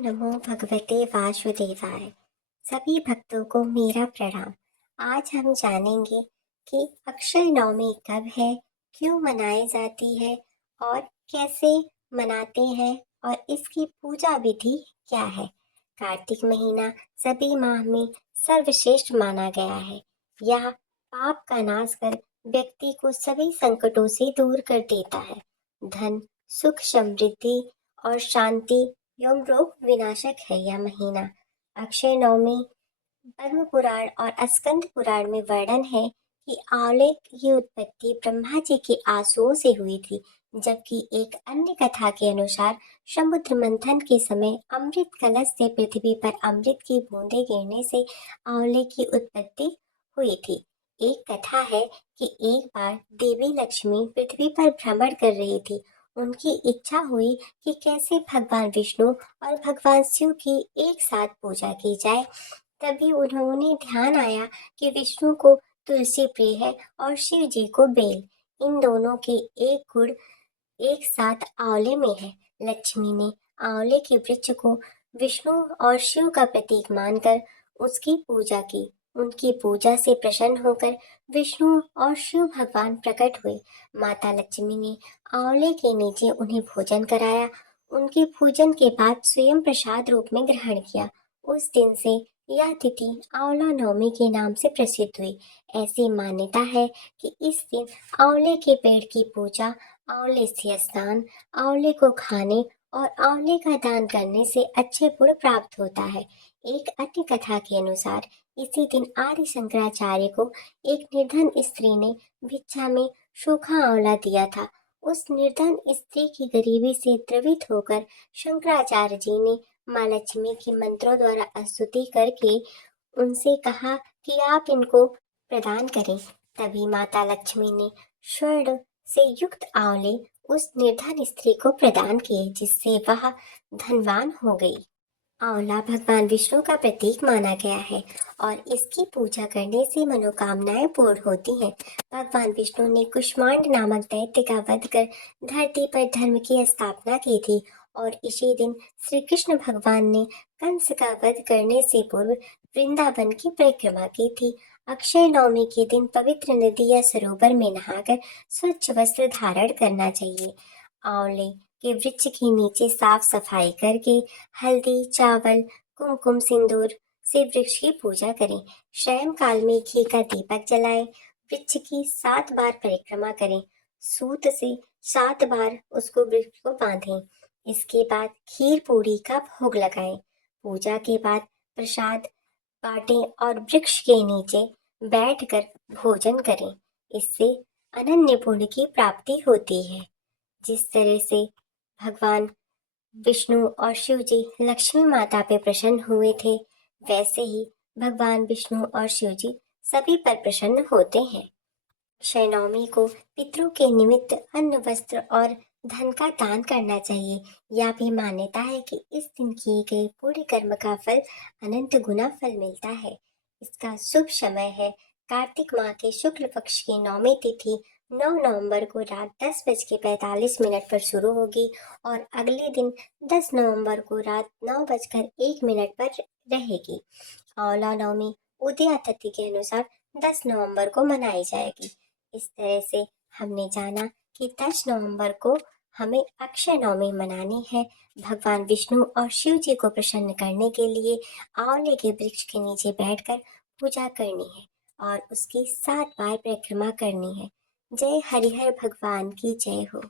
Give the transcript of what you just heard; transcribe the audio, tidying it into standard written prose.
नमो भगवते वासुदेवाय। सभी भक्तों को मेरा प्रणाम। आज हम जानेंगे कि अक्षय नवमी कब है, क्यों मनाई जाती है और कैसे मनाते हैं और इसकी पूजा विधि क्या है। कार्तिक महीना सभी माह में सर्वश्रेष्ठ माना गया है। यह पाप का नाश कर व्यक्ति को सभी संकटों से दूर कर देता है। धन, सुख, समृद्धि और शांति यम रोग विनाशक है यह महीना। अक्षय नवमी पद्म पुराण और स्कंद पुराण में वर्णन है कि आंवले की उत्पत्ति ब्रह्मा जी के आंसुओं से हुई थी, जबकि एक अन्य कथा के अनुसार समुद्र मंथन के समय अमृत कलश से पृथ्वी पर अमृत की बूंदें गिरने से आंवले की उत्पत्ति हुई थी। एक कथा है कि एक बार देवी लक्ष्मी पृथ्वी पर भ्रमण कर रही थी। उनकी इच्छा हुई कि कैसे भगवान विष्णु और भगवान शिव की एक साथ पूजा की जाए। तभी उन्होंने ध्यान आया कि विष्णु को तुलसी प्रिय है और शिव जी को बेल। इन दोनों के एक गुण एक साथ आंवले में है। लक्ष्मी ने आंवले के वृक्ष को विष्णु और शिव का प्रतीक मानकर उसकी पूजा की। उनकी पूजा से प्रसन्न होकर विष्णु और शिव भगवान प्रकट हुए। माता लक्ष्मी ने आंवले के नीचे उन्हें भोजन कराया। उनके पूजन के बाद स्वयं प्रसाद रूप में ग्रहण किया। उस दिन से यह तिथि आंवला नवमी के नाम से प्रसिद्ध हुई। ऐसी मान्यता है कि इस दिन आंवले के पेड़ की पूजा, आंवले से स्नान, आंवले को खाने और आंवले का दान करने से अच्छे गुण प्राप्त होता है। एक अन्य कथा के अनुसार इसी दिन आदि शंकराचार्य को एक निर्धन स्त्री ने भिक्षा में सूखा आंवला दिया था। उस निर्धन स्त्री की गरीबी से द्रवित होकर शंकराचार्य जी ने माँ लक्ष्मी की मंत्रों द्वारा स्तुति करके उनसे कहा कि आप इनको प्रदान करें। तभी माता लक्ष्मी ने स्वर्ण से युक्त आंवले उस निर्धन स्त्री को प्रदान किए, जिससे वह धनवान हो गई। आंवला भगवान विष्णु का प्रतीक माना गया है और इसकी पूजा करने से मनोकामनाएं पूर्ण होती हैं। भगवान विष्णु ने कुष्मांड नामक दैत्य का वध कर धरती पर धर्म की स्थापना की थी और इसी दिन श्री कृष्ण भगवान ने कंस का वध करने से पूर्व वृंदावन की परिक्रमा की थी। अक्षय नवमी के दिन पवित्र नदी या सरोवर में नहाकर स्वच्छ वस्त्र धारण करना चाहिए। आंवले के वृक्ष के नीचे साफ सफाई करके हल्दी, चावल, कुमकुम, सिंदूर से वृक्ष की पूजा करें। शयन काल में घी का दीपक जलाएं। वृक्ष की 7 बार परिक्रमा करें। सूत से 7 बार उसको वृक्ष को बांधें। इसके बाद खीर पूरी का भोग लगाएं। पूजा के बाद प्रसाद बाटें और वृक्ष के नीचे बैठकर भोजन करें। इससे अनन्य पुण्य की प्राप्ति होती है। जिस तरह से भगवान विष्णु और शिव जी लक्ष्मी माता पे प्रसन्न हुए थे, वैसे ही भगवान विष्णु और शिव जी सभी पर प्रसन्न होते हैं। अक्षय नवमी को पितरों के निमित्त अन्न, वस्त्र और धन का दान करना चाहिए। यह भी मान्यता है कि इस दिन किए गए पूरे कर्म का फल अनंत गुना फल मिलता है। इसका शुभ समय है कार्तिक माह के शुक्ल पक्ष की नवमी तिथि 9 नवंबर को रात 10:45 पर शुरू होगी और अगले दिन 10 नवंबर को रात 9:01 पर रहेगी। आंवला नवमी उदया तिथि के अनुसार 10 नवंबर को मनाई जाएगी। इस तरह से हमने जाना कि 10 नवंबर को हमें अक्षय नवमी मनानी है। भगवान विष्णु और शिव जी को प्रसन्न करने के लिए आंवले के वृक्ष के नीचे बैठकर पूजा करनी है और उसकी 7 बार परिक्रमा करनी है। जय हरिहर भगवान की जय हो।